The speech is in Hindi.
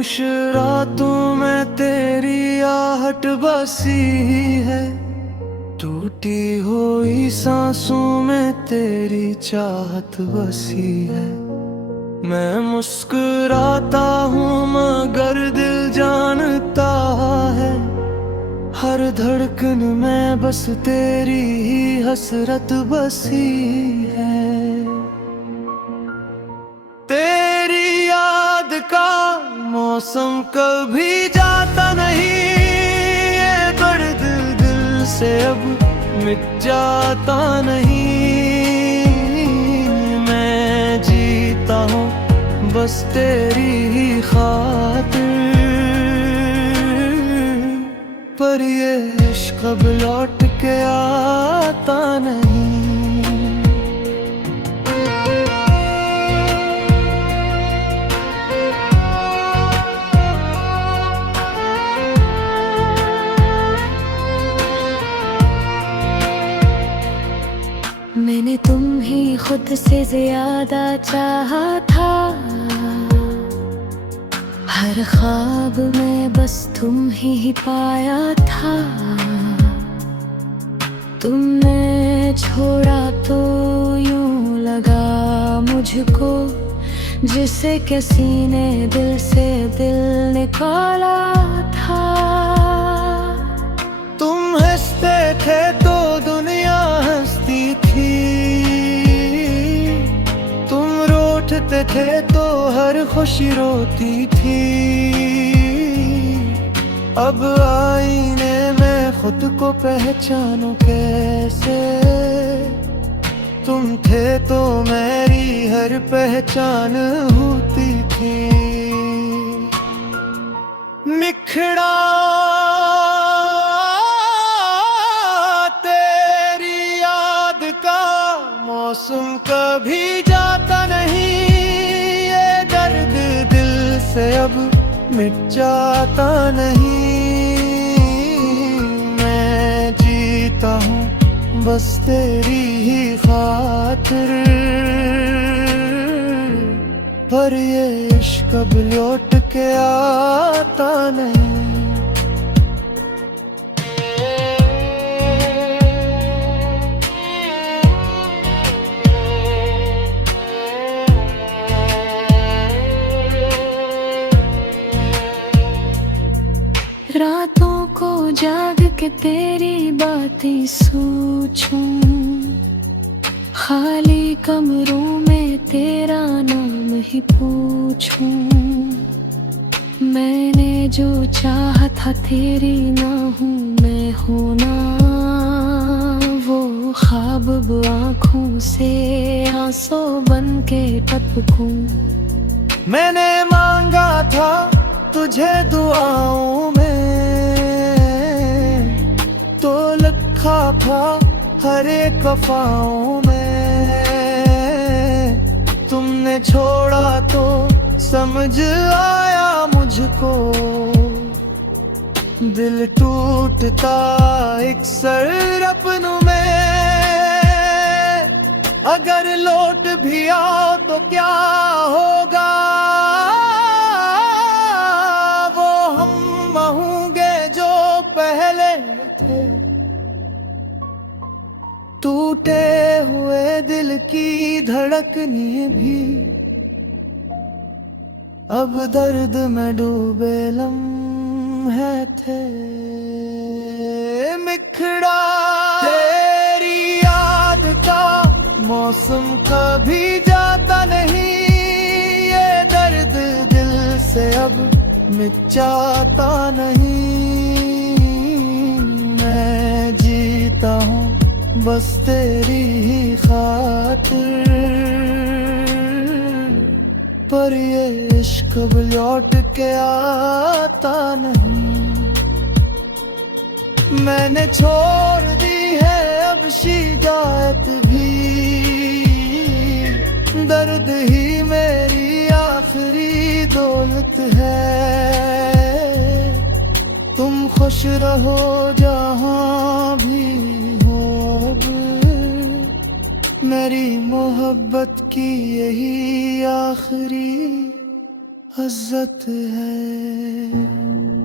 खामोश रातों में तेरी आहट बसी है, टूटी हुई सांसों में तेरी चाहत बसी है। मैं मुस्कुराता हूँ मगर दिल जानता है, हर धड़कन में बस तेरी ही हसरत बसी है। तेरी याद का मौसम कभी जाता नहीं, ये दर्द दिल से अब मिट जाता नहीं। मैं जीता हूँ बस तेरी ही खातिर, पर ये इश्क अब लौट के आता नहीं। मैंने तुम ही खुद से ज्यादा चाहा था, हर ख्वाब में बस तुम ही पाया था। तुमने छोड़ा तो यूं लगा मुझको, जिसे किसी ने दिल से दिल निकाला था। तुम हंसते थे तो दुनिया हंसती थी, तुम रोते थे तो हर खुशी रोती थी। अब आईने में खुद को पहचानो कैसे, तुम थे तो मेरी हर पहचान होती थी। निखड़ा तेरी याद का मौसम कभी जाता नहीं, ये दर्द दिल से अब मिट जाता नहीं। मैं जीता हूँ बस तेरी ही खातिर, पर ये इश्क अब लौट के आता नहीं। रातों को जाग के तेरी बातें सोचूं, खाली कमरों में तेरा नाम ही पूछूं। मैंने जो चाहा था तेरी ना हूँ मैं होना, वो ख्वाब आँखों से आंसू बन के टपकूं। मैंने मांगा था तुझे दुआओं में, तो लिखा था हर एक वफाओं में। तुमने छोड़ा तो समझ आया मुझको, दिल टूटता एक सर अपनों में। अगर लौट भी आओ तो क्या होगा, टूटे हुए दिल की धड़कने भी अब दर्द में डूबे लम्हे थे। निखड़ा तेरी याद का मौसम कभी जाता नहीं, ये दर्द दिल से अब मिट जाता नहीं। मैं जीता हूँ बस तेरी ही खातिर, पर ये इश्क अब लौट के आता नहीं। मैंने छोड़ दी है अब शिकायत भी, दर्द ही मेरी आखिरी दौलत है। तुम खुश रहो जहाँ भी हो, मेरी मोहब्बत की यही आखिरी इज्जत है।